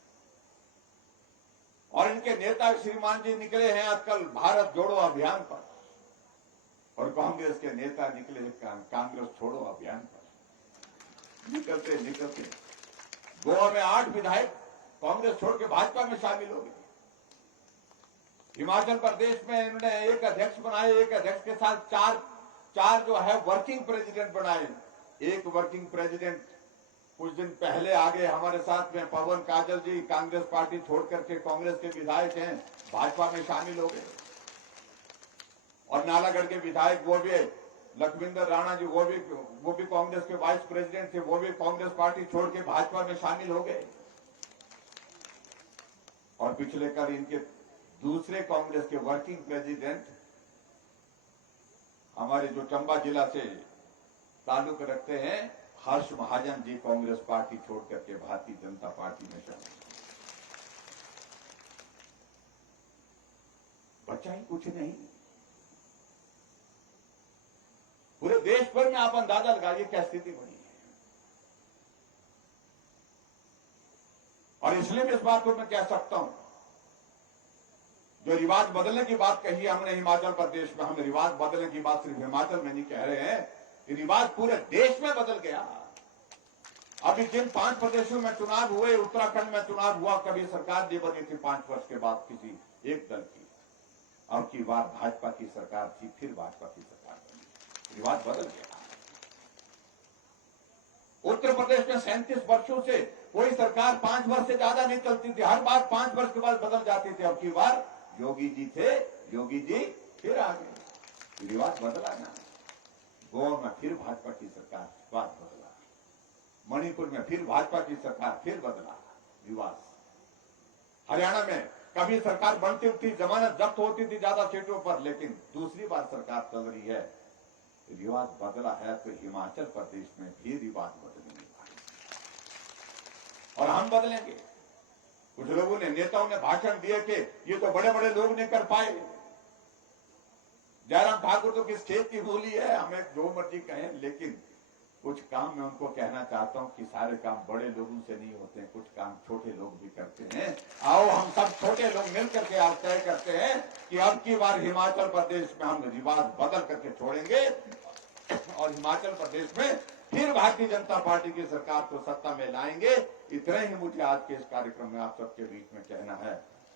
और इनके नेता श्रीमान जी निकले हैं आजकल भारत जोड़ो अभियान पर और कांग्रेस के नेता निकले हैं कांग्रेस छोड़ो अभियान पर। निकलते निकलते गोवा में 8 विधायक कांग्रेस छोड़ के भाजपा में शामिल हो गए। हिमाचल प्रदेश में इन्होंने एक अध्यक्ष बनाए, एक अध्यक्ष के साथ चार जो है वर्किंग प्रेसिडेंट बनाए। एक वर्किंग प्रेसिडेंट कुछ दिन पहले आ गए हमारे साथ में, पवन काजल जी कांग्रेस पार्टी छोड़ करके कांग्रेस के विधायक हैं, भाजपा में शामिल हो गए। और नालागढ़ के विधायक वो भी लखविंदर राणा जी, वो भी कांग्रेस के वाइस प्रेसिडेंट थे, वो भी कांग्रेस पार्टी छोड़ के भाजपा में शामिल हो गए। और पिछले कल इनके दूसरे कांग्रेस के वर्किंग प्रेसिडेंट हमारे जो चंबा जिला से ताल्लुक रखते हैं, हर्ष महाजन जी कांग्रेस पार्टी छोड़ करके भारतीय जनता पार्टी में शामिल। बचा ही कुछ नहीं। पूरे देश भर में आप अंदाजा लगाइए क्या स्थिति बनी है। और इसलिए भी इस बात को मैं कह सकता हूं, जो रिवाज बदलने की बात कही है हमने हिमाचल प्रदेश में, हम रिवाज बदलने की बात सिर्फ हिमाचल में नहीं कह रहे हैं, कि रिवाज पूरे देश में बदल गया। अभी जिन 5 प्रदेशों में चुनाव हुए, उत्तराखंड में चुनाव हुआ, कभी सरकार नहीं बनी थी 5 वर्ष के बाद किसी एक दल की। अब की बार भाजपा की सरकार थी, फिर भाजपा की सरकार बनी, रिवाज बदल गया। उत्तर प्रदेश में 37 वर्षों से कोई सरकार 5 वर्ष से ज्यादा नहीं चलती थी, हर बार 5 वर्ष के बाद बदल जाती थी। अब की बार योगी जी थे, योगी जी फिर आ गए, रिवाज बदला ना। गोवा में फिर भाजपा की सरकार, रिवाज बदला। मणिपुर में फिर भाजपा की सरकार, फिर बदला रिवाज। हरियाणा में कभी सरकार बनती थी, जमानत जब्त होती थी ज्यादा सीटों पर, लेकिन दूसरी बार सरकार चल रही है, रिवाज बदला है। तो हिमाचल प्रदेश में भी रिवाज बदलेंगे और हम बदलेंगे। कुछ लोगों ने, नेताओं ने भाषण दिए कि ये तो बड़े बड़े लोग नहीं कर पाए। जयराम ठाकुर तो किस खेत की बोली है, हमें जो मर्जी कहें, लेकिन कुछ काम मैं उनको कहना चाहता हूं कि सारे काम बड़े लोगों से नहीं होते हैं, कुछ काम छोटे लोग भी करते हैं। आओ हम सब छोटे लोग मिलकर के आज तय करते हैं कि अब की बार हिमाचल प्रदेश में हम रिवाज बदल करके छोड़ेंगे और हिमाचल प्रदेश में फिर भारतीय जनता पार्टी की सरकार को सत्ता में लाएंगे। इतना ही मुझे आज के इस कार्यक्रम में आप सबके बीच में कहना है।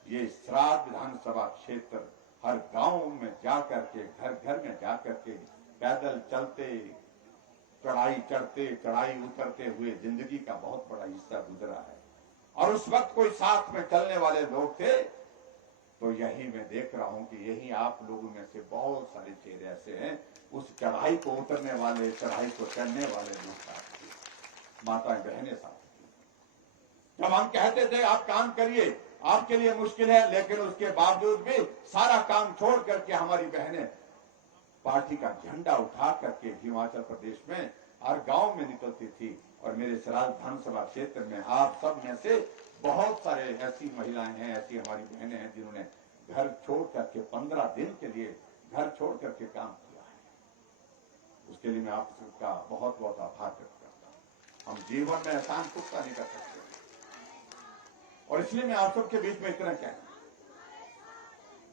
ये श्राद्ध विधानसभा क्षेत्र हर गांव में जाकर के, घर घर में जाकर के, पैदल चलते, चढ़ाई चढ़ते, चढ़ाई उतरते हुए जिंदगी का बहुत बड़ा हिस्सा गुजरा है। और उस वक्त कोई साथ में चलने वाले लोग थे, तो यही मैं देख रहा हूं कि यही आप लोगों में से बहुत सारे चेहरे ऐसे हैं, उस चढ़ाई को उतरने वाले, चढ़ाई को चढ़ने वाले लोग साथ थे, माताएं बहनें साथ थी। जब हम कहते थे आप काम करिए, आपके लिए मुश्किल है, लेकिन उसके बावजूद भी सारा काम छोड़ करके हमारी बहनें पार्टी का झंडा उठा करके हिमाचल प्रदेश में हर गांव में निकलती थी। और मेरे श्राद्ध विधानसभा क्षेत्र में आप सब में से बहुत सारे ऐसी महिलाएं हैं, ऐसी हमारी बहनें हैं जिन्होंने घर छोड़ करके 15 दिन के लिए घर छोड़ करके काम किया है। उसके लिए मैं आप सबका बहुत बहुत आभार व्यक्त करता हूं। हम जीवन में एहसान पुख्ता नहीं कर सकते। और इसलिए मैं आप सबके बीच में इतना कहना,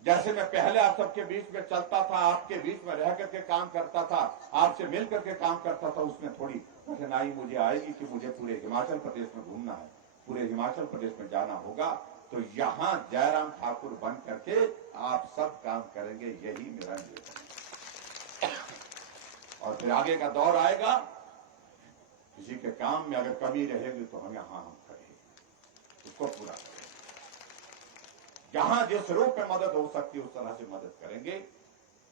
जैसे मैं पहले आप सबके बीच में चलता था, आपके बीच में रह करके काम करता था, आपसे मिल करके काम करता था, उसमें थोड़ी कठिनाई मुझे आएगी कि मुझे पूरे हिमाचल प्रदेश में घूमना है, पूरे हिमाचल प्रदेश में जाना होगा। तो यहां जयराम ठाकुर बन करके आप सब काम करेंगे, यही मेरा निवेदन है। और फिर आगे का दौर आएगा, किसी के काम में अगर कमी रहेगी तो हम यहां करेंगे, उसको पूरा करेंगे। जहां जिस रूप में मदद हो सकती है उस तरह से मदद करेंगे।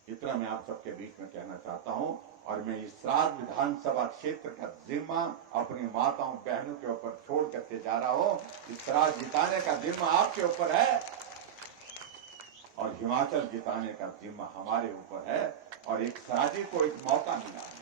इतना मैं आप सबके बीच में कहना चाहता हूं। और मैं इस राज विधानसभा क्षेत्र का जिम्मा अपनी माताओं बहनों के ऊपर छोड़ करके जा रहा हूं। इस राज जिताने का जिम्मा आपके ऊपर है और हिमाचल जिताने का जिम्मा हमारे ऊपर है। और एक सराजी को एक मौका मिला है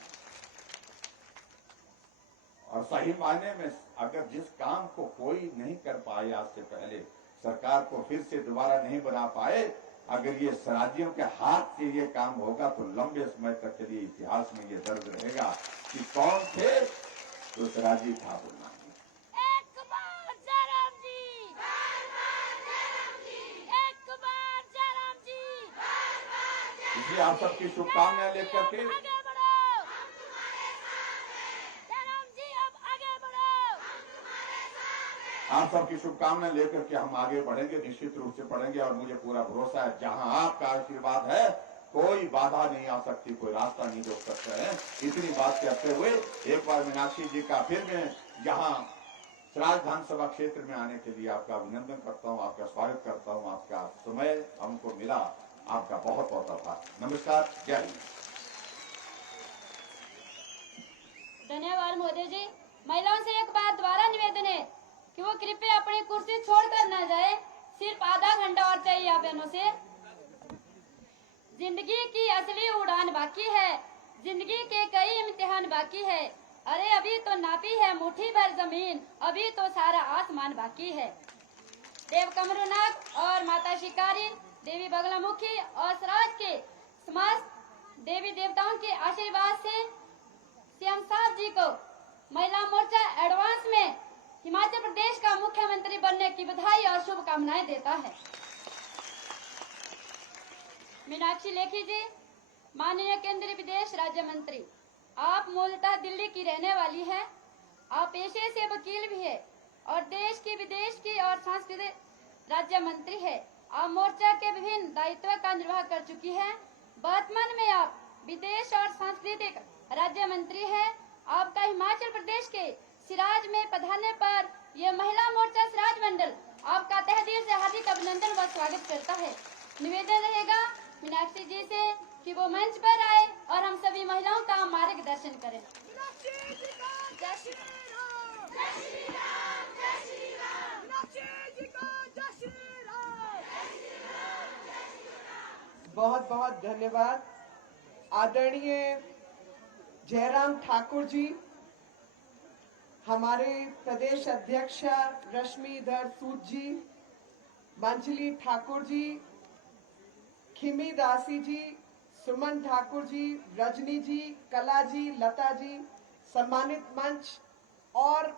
और सही मायने में अगर जिस काम को कोई नहीं कर पाए आज से पहले, सरकार को फिर से दोबारा नहीं बना पाए, अगर ये सराजियों के हाथ से ये काम होगा तो लंबे समय तक के लिए इतिहास में ये दर्द रहेगा कि कौन थे तो सराजी ठाकुर। एक बार जयराम जी, एक बार जयराम जी। इसलिए आप सबकी शुभकामनाएं लेकर के आगे बढ़ो जयराम जी, अब आगे बढ़ो। आप सबकी शुभकामनाएं लेकर के हम आगे बढ़ेंगे, निश्चित रूप से बढ़ेंगे। और मुझे पूरा भरोसा है जहां आपका आशीर्वाद है कोई बाधा नहीं आ सकती, कोई रास्ता नहीं रोक सकता है। इतनी बात कहते हुए एक बार मीनाक्षी जी का फिर मैं यहाँ सराज विधानसभा क्षेत्र में आने के लिए आपका अभिनंदन करता हूँ, आपका स्वागत करता हूँ। आपका समय हमको मिला, आपका बहुत बहुत आभार। नमस्कार, जय हिंद। धन्यवाद मोदी जी। महिलाओं से एक बार दोबारा निवेदन है कि वो कृपया अपनी कुर्सी छोड़कर न जाए। सिर्फ आधा घंटा और चाहिए आप बहनों से। जिंदगी की असली उड़ान बाकी है, जिंदगी के कई इम्तिहान बाकी है। अरे अभी तो नापी है मुट्ठी भर जमीन, अभी तो सारा आसमान बाकी है। देव कमरुनाथ और माता शिकारी, देवी बगलामुखी और सराज के समस्त देवी देवताओं के आशीर्वाद से सीएम साहब जी को महिला मोर्चा एडवांस में हिमाचल प्रदेश का मुख्यमंत्री बनने की बधाई और शुभकामनाएं देता है। मीनाक्षी लेखी जी, माननीय केंद्रीय विदेश राज्य मंत्री, आप मूलतः दिल्ली की रहने वाली हैं। आप पेशे से वकील भी है और देश की, विदेश की और सांस्कृतिक राज्य मंत्री है। आप मोर्चा के विभिन्न दायित्व का निर्वाह कर चुकी हैं। वर्तमान में आप विदेश और सांस्कृतिक राज्य मंत्री है। आपका हिमाचल प्रदेश के सिराज में पधारने पर यह महिला मोर्चा सिराज मंडल आपका तहे दिल से हार्दिक अभिनंदन व स्वागत करता है। निवेदन रहेगा मीनाक्षी जी से कि वो मंच पर आए और हम सभी महिलाओं का मार्गदर्शन करें। जय श्री राम, जय श्री राम, जय श्री राम। मीनाक्षी जी को जय श्री राम, जय श्री राम, जय श्री राम। बहुत बहुत धन्यवाद आदरणीय जयराम ठाकुर जी, हमारे प्रदेश अध्यक्ष रश्मिधर सूद जी, मंजली ठाकुर जी, खिमी दासी जी, सुमन ठाकुर जी, रजनी जी, कला जी, लता जी, सम्मानित मंच और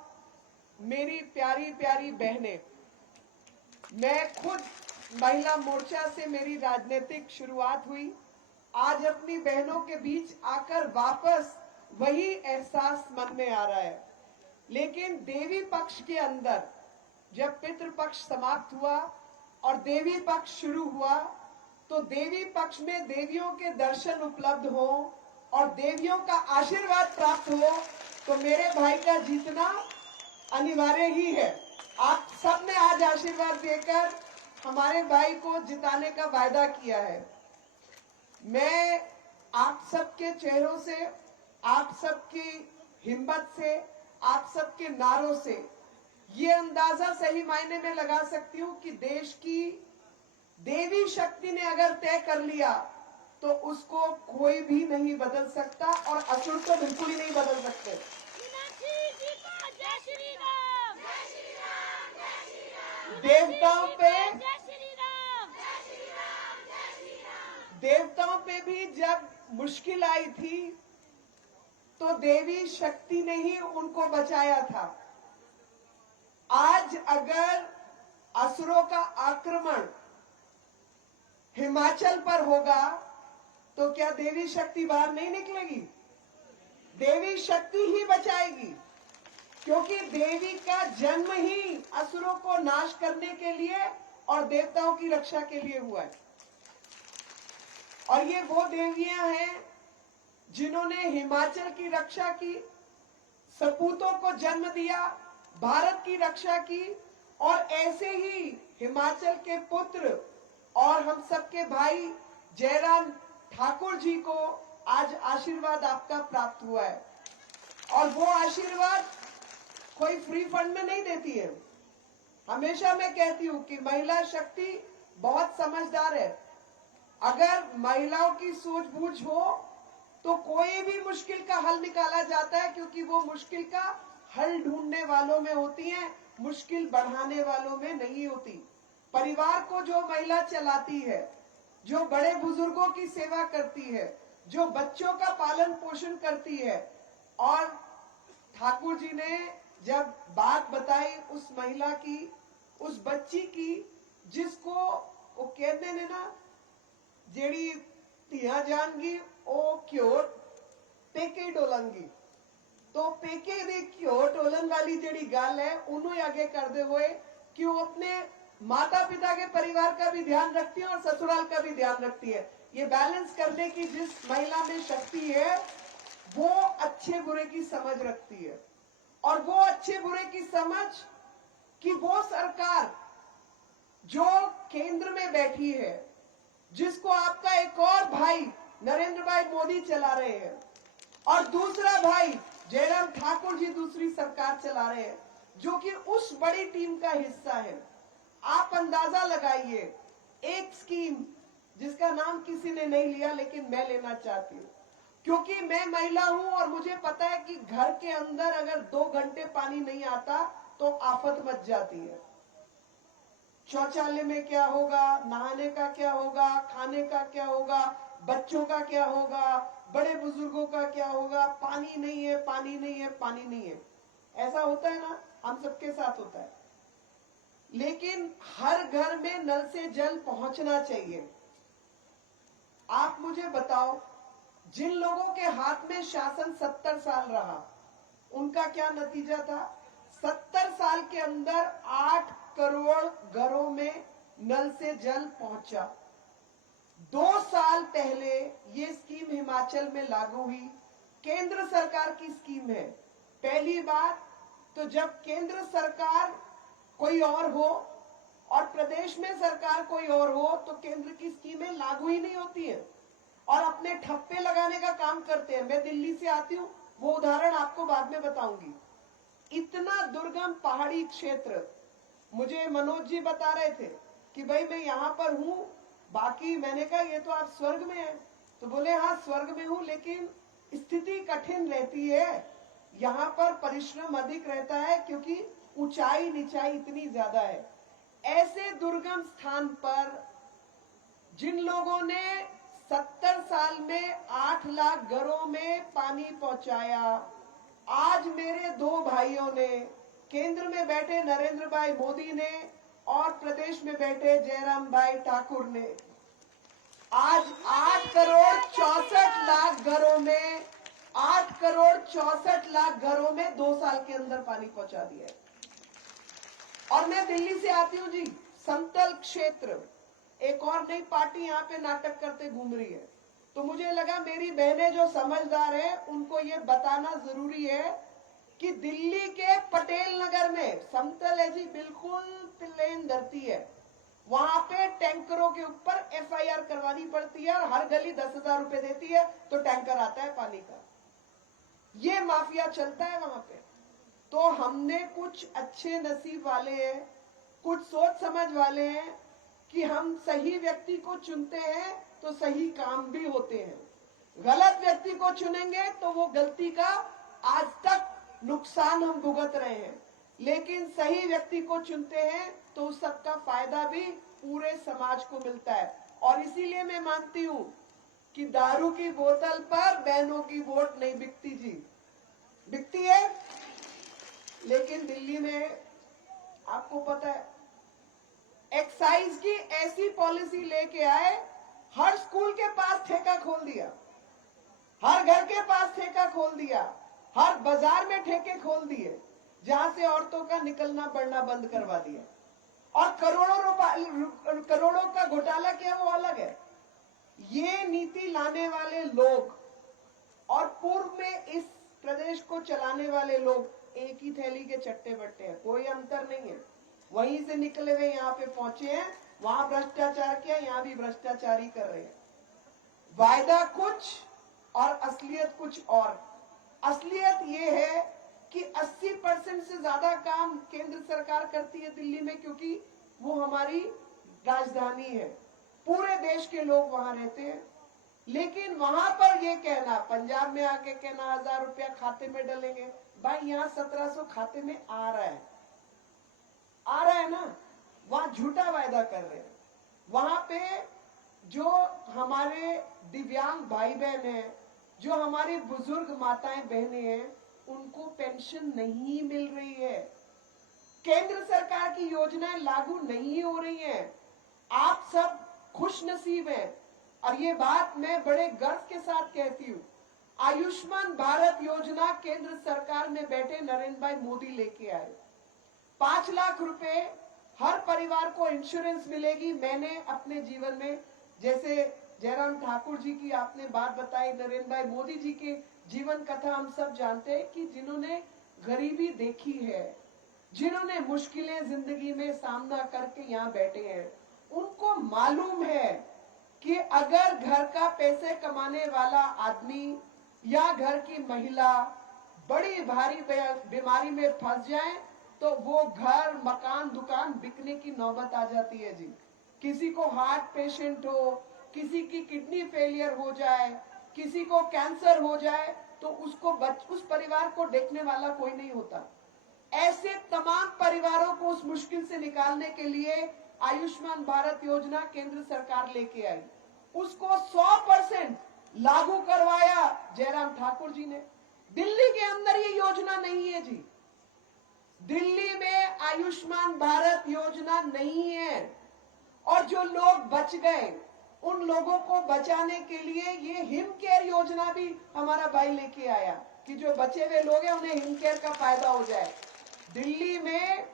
मेरी प्यारी प्यारी बहनें। मैं खुद महिला मोर्चा से मेरी राजनीतिक शुरुआत हुई। आज अपनी बहनों के बीच आकर वापस वही एहसास मन में आ रहा है। लेकिन देवी पक्ष के अंदर जब पितृ पक्ष समाप्त हुआ और देवी पक्ष शुरू हुआ तो देवी पक्ष में देवियों के दर्शन उपलब्ध हो और देवियों का आशीर्वाद प्राप्त हो तो मेरे भाई का जीतना अनिवार्य ही है। आप सबने आज आशीर्वाद देकर हमारे भाई को जिताने का वायदा किया है। मैं आप सबके चेहरों से, आप सबकी हिम्मत से, आप सबके नारों से ये अंदाजा सही मायने में लगा सकती हूँ कि देश की देवी शक्ति ने अगर तय कर लिया तो उसको कोई भी नहीं बदल सकता और असुर तो बिल्कुल ही नहीं बदल सकते। मीनाक्षी जी को जय श्री राम, जय श्री राम, जय श्री राम। देवताओं पे, जय श्री राम, जय श्री राम, जय श्री राम। देवताओं पे भी जब मुश्किल आई थी तो देवी शक्ति ने ही उनको बचाया था। आज अगर असुरों का आक्रमण हिमाचल पर होगा तो क्या देवी शक्ति बाहर नहीं निकलेगी? देवी शक्ति ही बचाएगी, क्योंकि देवी का जन्म ही असुरों को नाश करने के लिए और देवताओं की रक्षा के लिए हुआ है। और ये वो देवियां हैं जिन्होंने हिमाचल की रक्षा की, सपूतों को जन्म दिया, भारत की रक्षा की, और ऐसे ही हिमाचल के पुत्र और हम सबके भाई जयराम ठाकुर जी को आज आशीर्वाद आपका प्राप्त हुआ है। और वो आशीर्वाद कोई फ्री फंड में नहीं देती है। हमेशा मैं कहती हूँ कि महिला शक्ति बहुत समझदार है। अगर महिलाओं की सूझबूझ हो तो कोई भी मुश्किल का हल निकाला जाता है, क्योंकि वो मुश्किल का हल ढूंढने वालों में होती हैं, मुश्किल बढ़ाने वालों में नहीं होती। परिवार को जो महिला चलाती है, जो बड़े बुजुर्गों की सेवा करती है, जो बच्चों का पालन पोषण करती है, और ठाकुर जी ने जब बात बताई उस महिला की, उस बच्ची की, जिसको वो कहते ने ना जेड़ी तिया जानगी ओ क्योर पेके डोलंगी, तो पेके दे क्योर डोलन वाली जेड़ी गल है उन्हें आगे करते हुए कि वो अपने माता पिता के परिवार का भी ध्यान रखती है और ससुराल का भी ध्यान रखती है। ये बैलेंस करने की जिस महिला में शक्ति है वो अच्छे बुरे की समझ रखती है। और वो अच्छे बुरे की समझ कि वो सरकार जो केंद्र में बैठी है, जिसको आपका एक और भाई नरेंद्र भाई मोदी चला रहे हैं और दूसरा भाई जयराम ठाकुर जी दूसरी सरकार चला रहे हैं, जो कि उस बड़ी टीम का हिस्सा है। आप अंदाजा लगाइए, एक स्कीम जिसका नाम किसी ने नहीं लिया लेकिन मैं लेना चाहती हूँ, क्योंकि मैं महिला हूं और मुझे पता है कि घर के अंदर अगर 2 घंटे पानी नहीं आता तो आफत मच जाती है। शौचालय में क्या होगा, नहाने का क्या होगा, खाने का क्या होगा, बच्चों का क्या होगा, बड़े बुजुर्गों का क्या होगा, पानी नहीं है, पानी नहीं है, पानी नहीं है। ऐसा होता है ना, हम सबके साथ होता है। लेकिन हर घर में नल से जल पहुंचना चाहिए। आप मुझे बताओ, जिन लोगों के हाथ में शासन 70 साल रहा, उनका क्या नतीजा था? 70 साल के अंदर 8 करोड़ घरों में नल से जल पहुंचा। 2 साल पहले ये स्कीम हिमाचल में लागू हुई। केंद्र सरकार की स्कीम है। पहली बात तो जब केंद्र सरकार कोई और हो और प्रदेश में सरकार कोई और हो तो केंद्र की स्कीमें लागू ही नहीं होती है और अपने ठप्पे लगाने का काम करते हैं। मैं दिल्ली से आती हूँ, वो उदाहरण आपको बाद में बताऊंगी। इतना दुर्गम पहाड़ी क्षेत्र, मुझे मनोज जी बता रहे थे कि भाई मैं यहाँ पर हूँ, बाकी मैंने कहा ये तो आप स्वर्ग में हैं, तो बोले हाँ स्वर्ग में हूँ, लेकिन स्थिति कठिन रहती है, यहाँ पर परिश्रम अधिक रहता है क्योंकि ऊंचाई निचाई इतनी ज्यादा है। ऐसे दुर्गम स्थान पर जिन लोगों ने 70 साल में 8 लाख घरों में पानी पहुंचाया, आज मेरे 2 भाइयों ने, केंद्र में बैठे नरेंद्र भाई मोदी ने और प्रदेश में बैठे जयराम भाई ठाकुर ने, आज 8 करोड़ 64 लाख घरों में 8 करोड़ 64 लाख घरों में 2 साल के अंदर पानी पहुंचा दिया है। और मैं दिल्ली से आती हूँ जी, समतल क्षेत्र, एक और नई पार्टी यहाँ पे नाटक करते घूम रही है, तो मुझे लगा मेरी बहनें जो समझदार है उनको ये बताना जरूरी है कि दिल्ली के पटेल नगर में समतल है जी, बिल्कुल प्लेन धरती है, वहां पे टैंकरों के ऊपर FIR करवानी पड़ती है और हर गली 10,000 रुपए देती है तो टैंकर आता है पानी का। ये माफिया चलता है वहां पे। तो हमने कुछ अच्छे नसीब वाले हैं, कुछ सोच समझ वाले हैं कि हम सही व्यक्ति को चुनते हैं तो सही काम भी होते हैं, गलत व्यक्ति को चुनेंगे तो वो गलती का आज तक नुकसान हम भुगत रहे हैं, लेकिन सही व्यक्ति को चुनते हैं तो उस सबका फायदा भी पूरे समाज को मिलता है। और इसीलिए मैं मानती हूँ कि दारू की बोतल पर बहनों की वोट नहीं बिकती जी। बिकती है। लेकिन दिल्ली में आपको पता है, एक्साइज की ऐसी पॉलिसी लेके आए, हर स्कूल के पास ठेका खोल दिया, हर घर के पास ठेका खोल दिया, हर बाजार में ठेके खोल दिए, जहां से औरतों का निकलना बढ़ना बंद करवा दिया। और करोड़ों का घोटाला किया, वो अलग है। ये नीति लाने वाले लोग और पूर्व में इस प्रदेश को चलाने वाले लोग एक ही थैली के चट्टे बट्टे हैं, कोई अंतर नहीं है। वहीं से निकले हुए यहाँ पे पहुंचे हैं, वहां भ्रष्टाचार किया, यहाँ भी भ्रष्टाचारी कर रहे हैं। वायदा कुछ और असलियत कुछ और। असलियत ये है कि 80% से ज्यादा काम केंद्र सरकार करती है दिल्ली में, क्योंकि वो हमारी राजधानी है, पूरे देश के लोग वहां रहते हैं। लेकिन वहां पर ये कहना, पंजाब में आके कहना 1000 रुपया खाते में डलेंगे, भाई यहाँ 1700 खाते में आ रहा है ना। वहां झूठा वायदा कर रहे हैं। वहां पे जो हमारे दिव्यांग भाई बहन हैं, जो हमारी बुजुर्ग माताएं बहनें हैं, उनको पेंशन नहीं मिल रही है। केंद्र सरकार की योजनाएं लागू नहीं हो रही हैं। आप सब खुश नसीब हैं, और ये बात मैं बड़े गर्व के साथ कहती हूँ। आयुष्मान भारत योजना केंद्र सरकार में बैठे नरेंद्र भाई मोदी लेके आए। 5 लाख रुपए हर परिवार को इंश्योरेंस मिलेगी। मैंने अपने जीवन में, जैसे जयराम ठाकुर जी की आपने बात बताई, नरेंद्र भाई मोदी जी के जीवन कथा हम सब जानते हैं कि जिन्होंने गरीबी देखी है, जिन्होंने मुश्किलें जिंदगी में सामना करके यहाँ बैठे हैं, उनको मालूम है कि अगर घर का पैसे कमाने वाला आदमी या घर की महिला बड़ी भारी बीमारी में फंस जाए, तो वो घर, मकान, दुकान बिकने की नौबत आ जाती है जी। किसी को हार्ट पेशेंट हो, किसी की किडनी फेलियर हो जाए, किसी को कैंसर हो जाए, तो उस परिवार को देखने वाला कोई नहीं होता। ऐसे तमाम परिवारों को उस मुश्किल से निकालने के लिए आयुष्मान भारत योजना केंद्र सरकार लेके आई। उसको 100% लागू करवाया जयराम ठाकुर जी ने। दिल्ली के अंदर ये योजना नहीं है जी। दिल्ली में आयुष्मान भारत योजना नहीं है। और जो लोग बच गए, उन लोगों को बचाने के लिए ये हिम केयर योजना भी हमारा भाई लेके आया कि जो बचे हुए लोग हैं उन्हें हिम केयर का फायदा हो जाए। दिल्ली में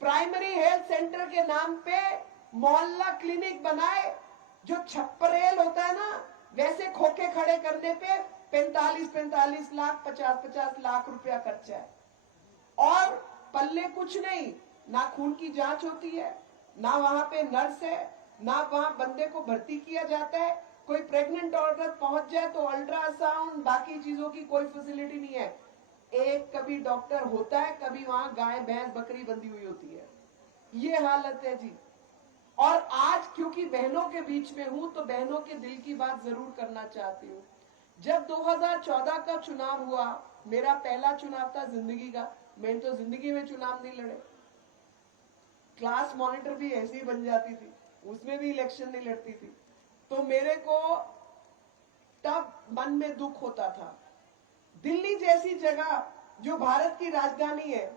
प्राइमरी हेल्थ सेंटर के नाम पे मोहल्ला क्लिनिक बनाए। जो छप्परेल होता है ना, वैसे खोखे खड़े करने पे 45 लाख 50 लाख रुपया खर्चा है। और पल्ले कुछ नहीं, ना खून की जांच होती है, ना वहां पे नर्स है, ना वहां बंदे को भर्ती किया जाता है। कोई प्रेग्नेंट औरत पहुंच जाए तो अल्ट्रासाउंड, बाकी चीजों की कोई फैसिलिटी नहीं है। एक कभी डॉक्टर होता है, कभी वहां गाय भैंस बकरी बंधी हुई होती है। ये हालत है जी। और आज क्योंकि बहनों के बीच में हूं, तो बहनों के दिल की बात जरूर करना चाहती हूँ। जब 2014 का चुनाव हुआ, मेरा पहला चुनाव था जिंदगी का। मैंने तो जिंदगी में चुनाव नहीं लड़े। क्लास मॉनिटर भी ऐसी ही बन जाती थी, उसमें भी इलेक्शन नहीं लड़ती थी। तो मेरे को तब मन में दुख होता था। दिल्ली जैसी जगह जो भारत की राजधानी है,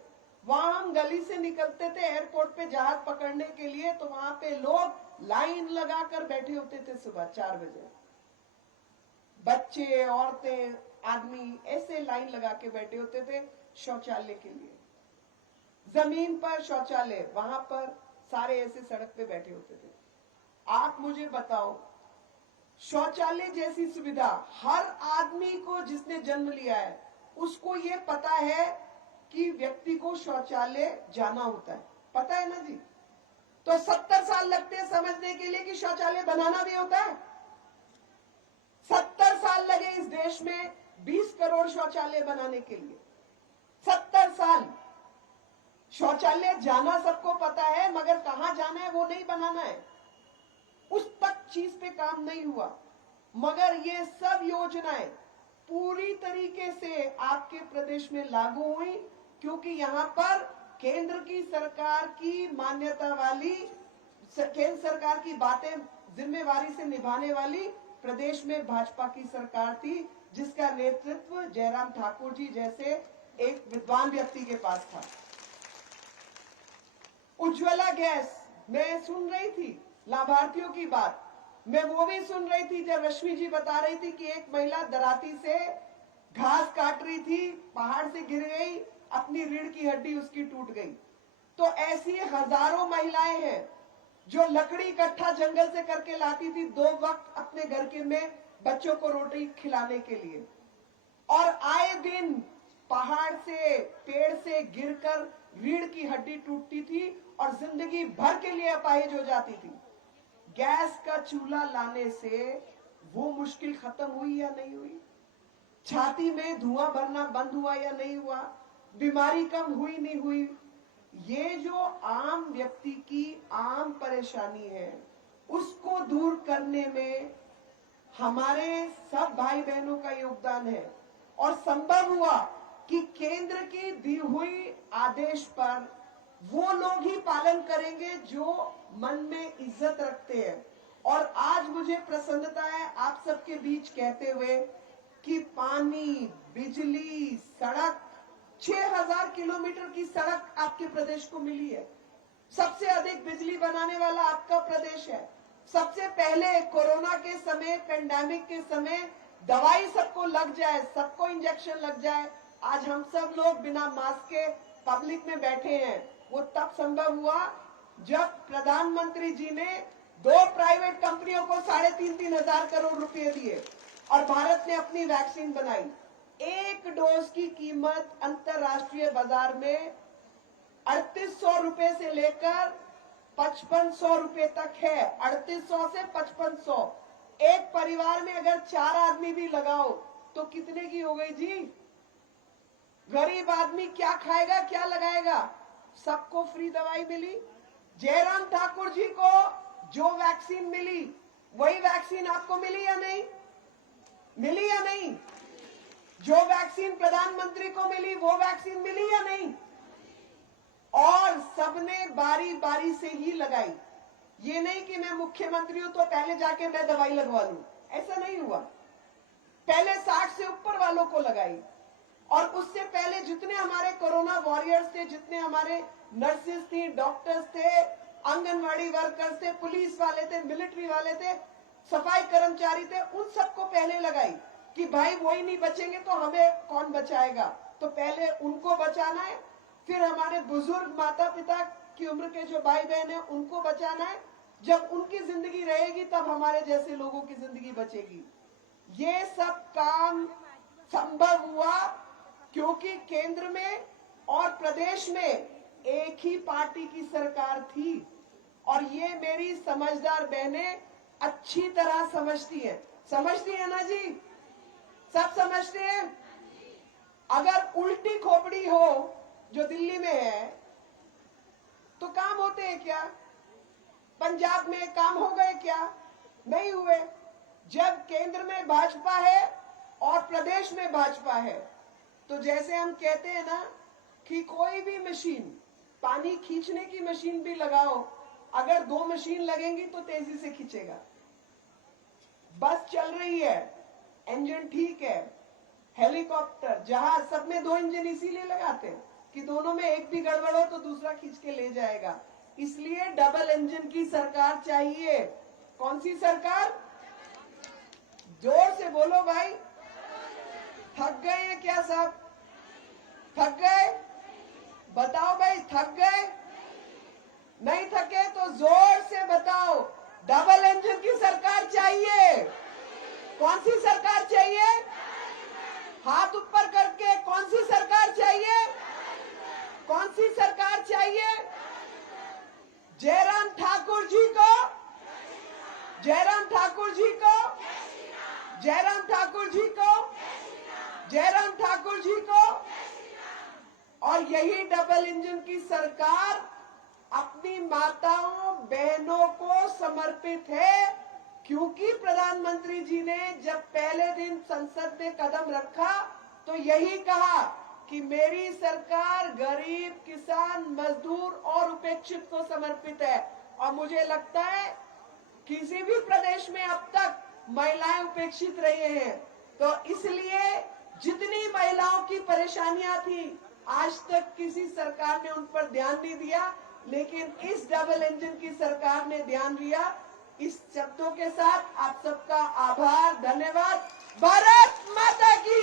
वहां हम गली से निकलते थे एयरपोर्ट पे जहाज पकड़ने के लिए, तो वहां पे लोग लाइन लगाकर बैठे होते थे सुबह 4 बजे। बच्चे, औरतें, आदमी ऐसे लाइन लगा के बैठे होते थे शौचालय के लिए। जमीन पर शौचालय, वहां पर सारे ऐसे सड़क पे बैठे होते थे। आप मुझे बताओ, शौचालय जैसी सुविधा हर आदमी को जिसने जन्म लिया है, उसको ये पता है कि व्यक्ति को शौचालय जाना होता है, पता है ना जी। तो 70 साल लगते हैं समझने के लिए कि शौचालय बनाना भी होता है। 70 साल लगे इस देश में 20 करोड़ शौचालय बनाने के लिए। 70 साल। शौचालय जाना सबको पता है, मगर कहां जाना है वो नहीं बनाना है। उस तक चीज पे काम नहीं हुआ। मगर ये सब योजनाएं पूरी तरीके से आपके प्रदेश में लागू हुई, क्योंकि यहाँ पर केंद्र की सरकार की मान्यता वाली, केंद्र सरकार की बातें जिम्मेवारी से निभाने वाली प्रदेश में भाजपा की सरकार थी, जिसका नेतृत्व जयराम ठाकुर जी जैसे एक विद्वान व्यक्ति के पास था। उज्ज्वला गैस, मैं सुन रही थी लाभार्थियों की बात, मैं वो भी सुन रही थी जब रश्मि जी बता रही थी कि एक महिला दराती से घास काट रही थी, पहाड़ से गिर गई, अपनी रीढ़ की हड्डी उसकी टूट गई। तो ऐसी हजारों महिलाएं हैं जो लकड़ी इकट्ठा जंगल से करके लाती थी 2 वक्त अपने घर के में बच्चों को रोटी खिलाने के लिए, और आए दिन पहाड़ से पेड़ से गिरकर रीढ़ की हड्डी टूटती थी और जिंदगी भर के लिए अपाहिज हो जाती थी। गैस का चूल्हा लाने से वो मुश्किल खत्म हुई या नहीं हुई? छाती में धुआं भरना बंद हुआ या नहीं हुआ? बीमारी कम हुई नहीं हुई? ये जो आम व्यक्ति की आम परेशानी है उसको दूर करने में हमारे सब भाई बहनों का योगदान है, और संभव हुआ कि केंद्र की दी हुई आदेश पर वो लोग ही पालन करेंगे जो मन में इज्जत रखते हैं। और आज मुझे प्रसन्नता है आप सबके बीच कहते हुए कि पानी, बिजली, सड़क, 6000 किलोमीटर की सड़क आपके प्रदेश को मिली है। सबसे अधिक बिजली बनाने वाला आपका प्रदेश है। सबसे पहले कोरोना के समय, पेंडेमिक के समय दवाई सबको लग जाए, सबको इंजेक्शन लग जाए, आज हम सब लोग बिना मास्क के पब्लिक में बैठे हैं। वो तब संभव हुआ जब प्रधानमंत्री जी ने 2 प्राइवेट कंपनियों को 3.5 हजार करोड़ रुपए दिए और भारत ने अपनी वैक्सीन बनाई। 1 डोज की कीमत अंतरराष्ट्रीय बाजार में 3800 रुपए से लेकर 5500 रुपए तक है। 3800 से 5500। एक परिवार में अगर 4 आदमी भी लगाओ तो कितने की हो गई जी? गरीब आदमी क्या खाएगा, क्या लगाएगा? सबको फ्री दवाई मिली। जयराम ठाकुर जी को जो वैक्सीन मिली वही वैक्सीन आपको मिली या नहीं? मिली या नहीं? जो वैक्सीन प्रधानमंत्री को मिली वो वैक्सीन मिली या नहीं? और सबने बारी बारी से ही लगाई। ये नहीं कि मैं मुख्यमंत्री हूं तो पहले जाके मैं दवाई लगवा लूं, ऐसा नहीं हुआ। पहले 60 से ऊपर वालों को लगाई, और उससे पहले जितने हमारे कोरोना वॉरियर्स थे, जितने हमारे नर्सेस थी, डॉक्टर्स थे, आंगनवाड़ी वर्कर्स थे, पुलिस वाले थे, मिलिट्री वाले थे, सफाई कर्मचारी थे, उन सबको पहले लगाई कि भाई वही नहीं बचेंगे तो हमें कौन बचाएगा। तो पहले उनको बचाना है, फिर हमारे बुजुर्ग माता पिता की उम्र के जो भाई बहन है उनको बचाना है। जब उनकी जिंदगी रहेगी तब हमारे जैसे लोगों की जिंदगी बचेगी। ये सब काम संभव हुआ क्योंकि केंद्र में और प्रदेश में एक ही पार्टी की सरकार थी, और ये मेरी समझदार बहनें अच्छी तरह समझती है ना जी? सब समझते हैं। अगर उल्टी खोपड़ी हो जो दिल्ली में है तो काम होते हैं क्या? पंजाब में काम हो गए क्या? नहीं हुए। जब केंद्र में भाजपा है और प्रदेश में भाजपा है तो जैसे हम कहते हैं ना कि कोई भी मशीन, पानी खींचने की मशीन भी लगाओ, अगर 2 मशीन लगेंगी तो तेजी से खींचेगा। बस चल रही है, इंजन ठीक है, हेलीकॉप्टर, जहाज, सब में 2 इंजन इसीलिए लगाते हैं कि दोनों में एक भी गड़बड़ हो तो दूसरा खींच के ले जाएगा। इसलिए डबल इंजन की सरकार चाहिए। कौन सी सरकार? जोर से बोलो भाई। थक गए हैं क्या सब? थक गए? बताओ भाई, थक गए? नहीं थके तो जोर से बताओ। डबल इंजन की सरकार चाहिए। कौन सी सरकार चाहिए? हाथ ऊपर करके, कौन सी सरकार चाहिए? कौन सी सरकार चाहिए? जयराम ठाकुर जी को, जयराम ठाकुर जी को, जयराम ठाकुर जी को, जयराम ठाकुर जी को। और यही डबल इंजन की सरकार अपनी माताओं बहनों को समर्पित है, क्योंकि प्रधानमंत्री जी ने जब पहले दिन संसद में कदम रखा तो यही कहा कि मेरी सरकार गरीब, किसान, मजदूर और उपेक्षित को समर्पित है। और मुझे लगता है किसी भी प्रदेश में अब तक महिलाएं उपेक्षित रही हैं, तो इसलिए जितनी महिलाओं की परेशानियां थी आज तक किसी सरकार ने उन पर ध्यान नहीं दिया, लेकिन इस डबल इंजन की सरकार ने ध्यान दिया। इस शब्दों के साथ आप सबका आभार, धन्यवाद। भारत माता की